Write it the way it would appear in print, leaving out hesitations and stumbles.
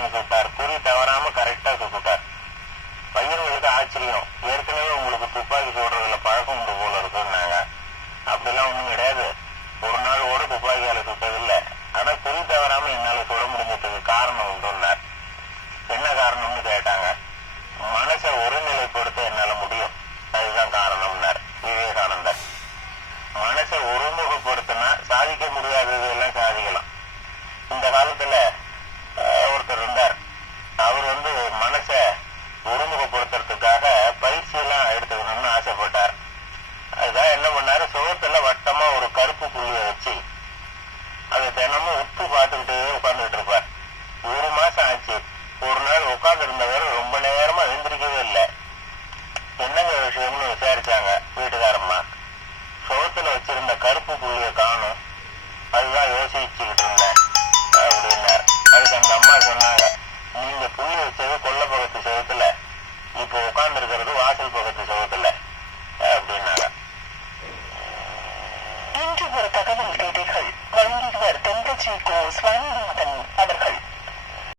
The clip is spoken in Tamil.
வாங்கி சுட்டார். குறி தவறாம கரெக்டா சுட்டார். பையன்களுக்கு ஆச்சரியம். ஏற்கனவே உங்களுக்கு துப்பாக்கி சுடுறதுல பழக்கம் உண்டு போல இருக்குன்னாங்க. அப்படிலாம் ஒண்ணும் கிடையாது. ஒரு நாள் கூட துப்பாக்கியால சுட்டதில்லை. ஆனா குறி தவறாம என்னால சுட முடிஞ்சதுக்கு காரணம் உண்டுன்னார். என்ன காரணம்னு கேட்டாங்க. மனசை ஒருநிலைப்படுத்த என்னால முடியும், அதுதான் காரணம்னார் விவேகானந்தர். மனசை ஒருமுகப்படுத்தினா சாதிக்க முடியாதது எல்லாம் சாதிக்கலாம். இந்த காலத்துல ஒருத்தர் இருந்தார். அவர் மனசை ஒருமுகப்படுத்துறதுக்காக பயிற்சி எல்லாம் எடுத்துக்கணும்னு ஆசைப்பட்டார். அதுதான் என்ன பண்ணாரு, சுகத்துல வட்டமா ஒரு கருப்பு புள்ளிய வச்சு அதை தினமும் உத்து பார்த்துக்கிட்டே உட்கார்ந்துட்டு இருப்பார். 1 மாசம் ஆச்சு. ஒரு நாள் உட்கார்ந்து இருந்தவர் ரொம்ப நேரமா எழுந்திரிக்கவே இல்லை. என்னங்க விஷயம்னு விசாரிச்சாங்க வீட்டுக்காரம்மா. சுகத்துல வச்சிருந்த கருப்பு புள்ளிய காணும், அதுதான் யோசிச்சுக்கிட்டு இருந்தேன் அப்படின்னார். அதுக்கு அந்த அம்மா சொன்னாங்க, நீங்க புள்ளி வச்சது கொல்ல பக்கத்து சுகத்துல, இப்போ உட்கார்ந்து இருக்கிறது வாசல் பக்கத்து சுகத்துல அப்படின்னாங்க. இன்று ஒரு தகவல் கேட்டீர்கள். வழங்கியவர் தென்கட்சி கோ. சுவாமிநாதன்.